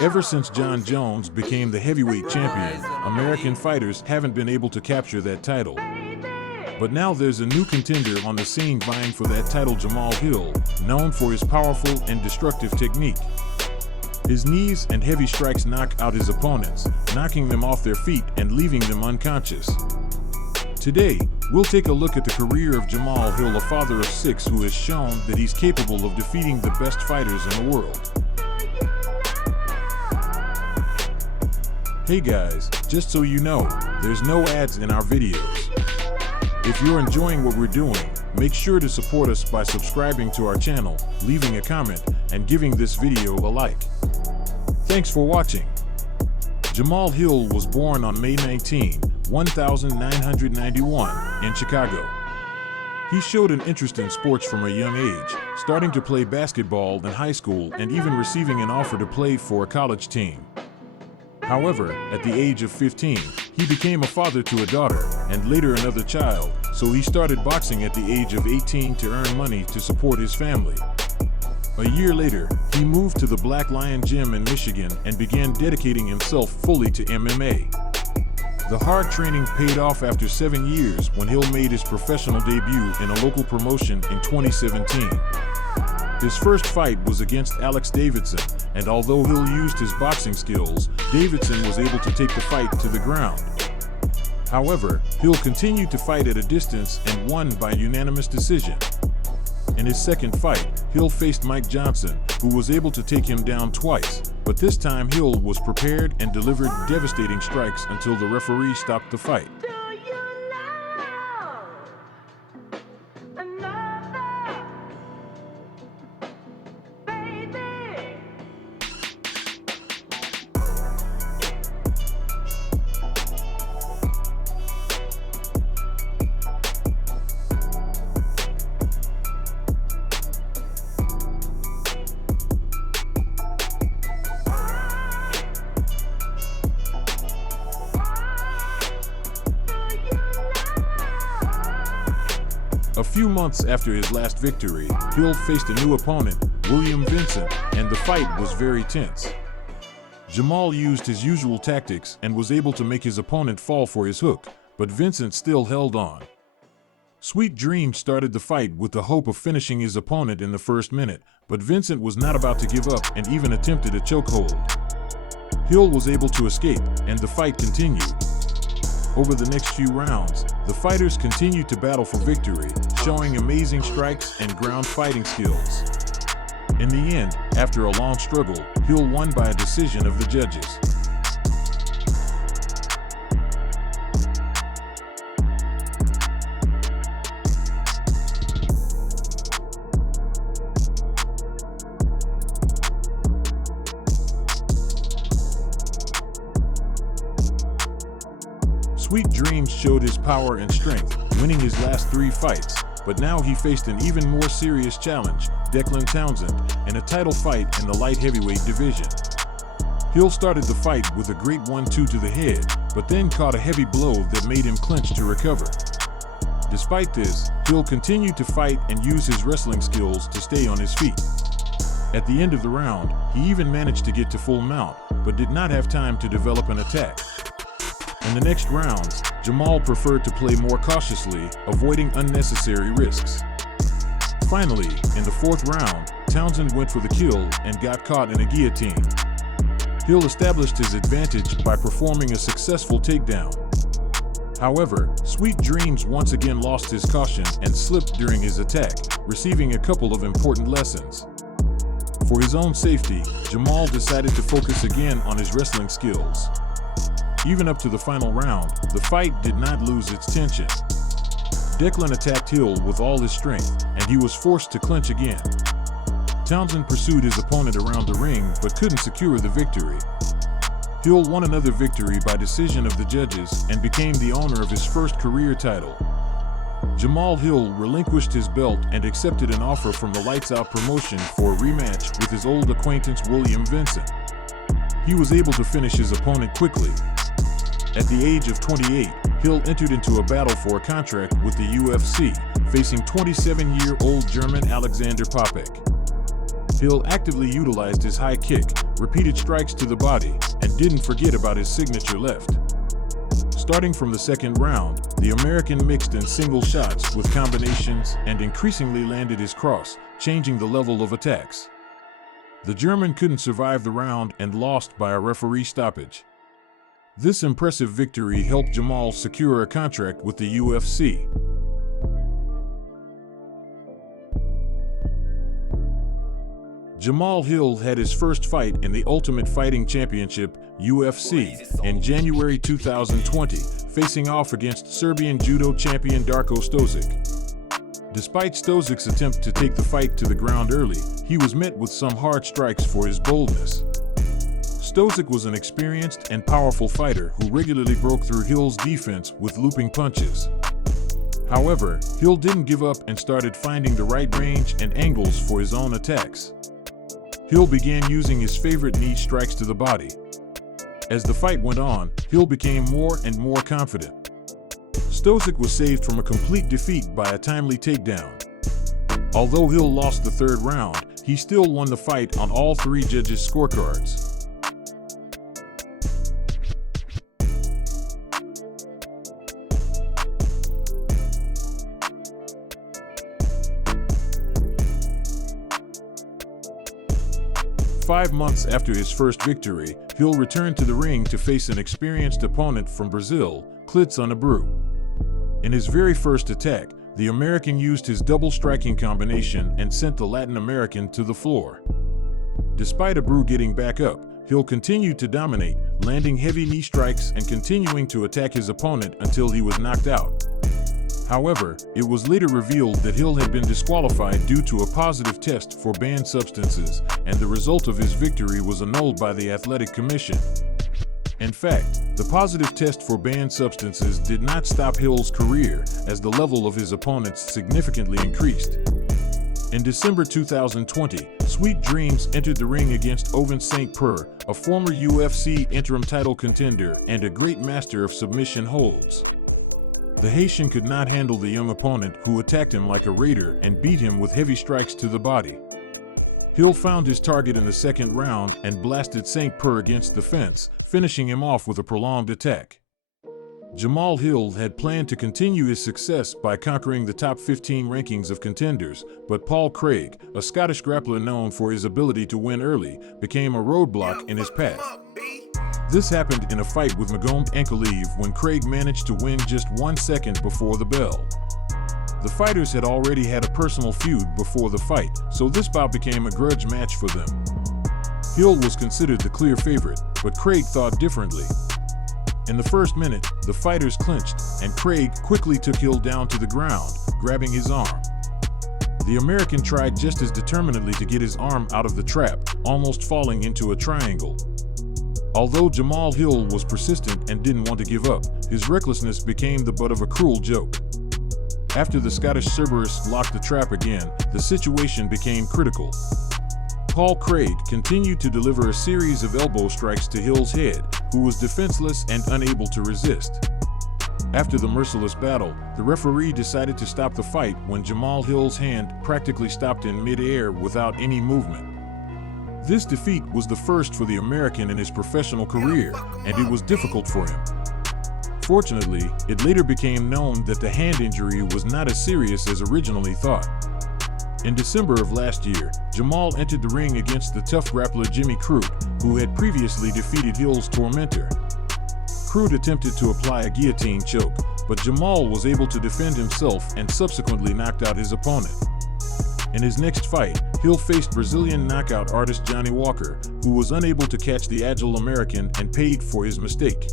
Ever since Jon Jones became the heavyweight champion, American fighters haven't been able to capture that title. But now there's a new contender on the scene vying for that title, Jamal Hill, known for his powerful and destructive technique. His knees and heavy strikes knock out his opponents, knocking them off their feet and leaving them unconscious. Today, we'll take a look at the career of Jamal Hill, a father of 6 who has shown that he's capable of defeating the best fighters in the world. Hey guys, just so you know, there's no ads in our videos. If you're enjoying what we're doing, make sure to support us by subscribing to our channel, leaving a comment, and giving this video a like. Thanks for watching. Jamal Hill was born on May 19, 1991, in Chicago. He showed an interest in sports from a young age, starting to play basketball in high school and even receiving an offer to play for a college team. However, at the age of 15, he became a father to a daughter and later another child, so he started boxing at the age of 18 to earn money to support his family. A year later, he moved to the Black Lion Gym in Michigan and began dedicating himself fully to MMA. The hard training paid off after 7 years when Hill made his professional debut in a local promotion in 2017. His first fight was against Alex Davidson, and although Hill used his boxing skills, Davidson was able to take the fight to the ground. However, Hill continued to fight at a distance and won by unanimous decision. In his second fight, Hill faced Mike Johnson, who was able to take him down twice, but this time Hill was prepared and delivered devastating strikes until the referee stopped the fight. A few months after his last victory, Hill faced a new opponent, William Vincent, and the fight was very tense. Jamal used his usual tactics and was able to make his opponent fall for his hook, but Vincent still held on. Sweet Dreams started the fight with the hope of finishing his opponent in the first minute, but Vincent was not about to give up and even attempted a chokehold. Hill was able to escape, and the fight continued. Over the next few rounds, the fighters continued to battle for victory, showing amazing strikes and ground fighting skills. In the end, after a long struggle, Hill won by a decision of the judges. Sweet Dreams showed his power and strength, winning his last 3 fights, but now he faced an even more serious challenge, Declan Townsend, in a title fight in the light heavyweight division. Hill started the fight with a great 1-2 to the head, but then caught a heavy blow that made him clinch to recover. Despite this, Hill continued to fight and use his wrestling skills to stay on his feet. At the end of the round, he even managed to get to full mount, but did not have time to develop an attack. In the next rounds, Jamal preferred to play more cautiously, avoiding unnecessary risks. Finally, in the 4th round, Townsend went for the kill and got caught in a guillotine. Hill established his advantage by performing a successful takedown. However, Sweet Dreams once again lost his caution and slipped during his attack, receiving a couple of important lessons. For his own safety, Jamal decided to focus again on his wrestling skills. Even up to the final round, the fight did not lose its tension. Declan attacked Hill with all his strength, and he was forced to clinch again. Townsend pursued his opponent around the ring but couldn't secure the victory. Hill won another victory by decision of the judges and became the owner of his first career title. Jamal Hill relinquished his belt and accepted an offer from the Lights Out promotion for a rematch with his old acquaintance William Vincent. He was able to finish his opponent quickly. At the age of 28, Hill entered into a battle for a contract with the UFC, facing 27-year-old German Alexander Popek. Hill actively utilized his high kick, repeated strikes to the body, and didn't forget about his signature left. Starting from the second round, the American mixed in single shots with combinations and increasingly landed his cross, changing the level of attacks. The German couldn't survive the round and lost by a referee stoppage. This impressive victory helped Jamal secure a contract with the UFC. Jamal Hill had his first fight in the Ultimate Fighting Championship (UFC) in January 2020, facing off against Serbian judo champion Darko Stosic. Despite Stosic's attempt to take the fight to the ground early, he was met with some hard strikes for his boldness. Stosic was an experienced and powerful fighter who regularly broke through Hill's defense with looping punches. However, Hill didn't give up and started finding the right range and angles for his own attacks. Hill began using his favorite knee strikes to the body. As the fight went on, Hill became more and more confident. Stosic was saved from a complete defeat by a timely takedown. Although Hill lost the third round, he still won the fight on all three judges' scorecards. Five months after his first victory, Hill returned to the ring to face an experienced opponent from Brazil, Klidson Abreu. In his very first attack, the American used his double striking combination and sent the Latin American to the floor. Despite Abreu getting back up, Hill continued to dominate, landing heavy knee strikes and continuing to attack his opponent until he was knocked out. However, it was later revealed that Hill had been disqualified due to a positive test for banned substances, and the result of his victory was annulled by the Athletic Commission. In fact, the positive test for banned substances did not stop Hill's career, as the level of his opponents significantly increased. In December 2020, Sweet Dreams entered the ring against Ovince St. Preux, a former UFC interim title contender and a great master of submission holds. The Haitian could not handle the young opponent, who attacked him like a raider and beat him with heavy strikes to the body. Hill found his target in the second round and blasted St. Preux against the fence, finishing him off with a prolonged attack. Jamal Hill had planned to continue his success by conquering the top 15 rankings of contenders, but Paul Craig, a Scottish grappler known for his ability to win early, became a roadblock in his path. This happened in a fight with Magomed Ankalaev when Craig managed to win just 1 second before the bell. The fighters had already had a personal feud before the fight, so this bout became a grudge match for them. Hill was considered the clear favorite, but Craig thought differently. In the first minute, the fighters clinched, and Craig quickly took Hill down to the ground, grabbing his arm. The American tried just as determinedly to get his arm out of the trap, almost falling into a triangle. Although Jamal Hill was persistent and didn't want to give up, his recklessness became the butt of a cruel joke. After the Scottish Cerberus locked the trap again, the situation became critical. Paul Craig continued to deliver a series of elbow strikes to Hill's head, who was defenseless and unable to resist. After the merciless battle, the referee decided to stop the fight when Jamal Hill's hand practically stopped in mid-air without any movement. This defeat was the first for the American in his professional career, and it was difficult for him. Fortunately, it later became known that the hand injury was not as serious as originally thought. In December of last year, Jamal entered the ring against the tough grappler Jimmy Crute, who had previously defeated Hill's tormentor. Crute attempted to apply a guillotine choke, but Jamal was able to defend himself and subsequently knocked out his opponent. In his next fight, Hill faced Brazilian knockout artist Johnny Walker, who was unable to catch the agile American and paid for his mistake.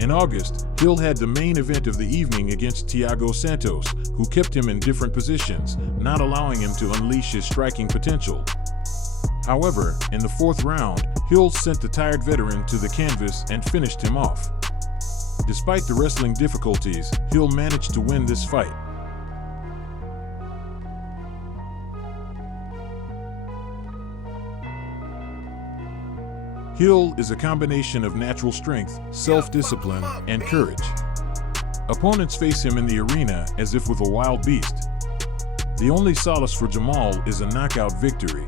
In August, Hill had the main event of the evening against Thiago Santos, who kept him in different positions, not allowing him to unleash his striking potential. However, in the fourth round, Hill sent the tired veteran to the canvas and finished him off. Despite the wrestling difficulties, Hill managed to win this fight. Hill is a combination of natural strength, self-discipline, and courage. Opponents face him in the arena as if with a wild beast. The only solace for Jamal is a knockout victory.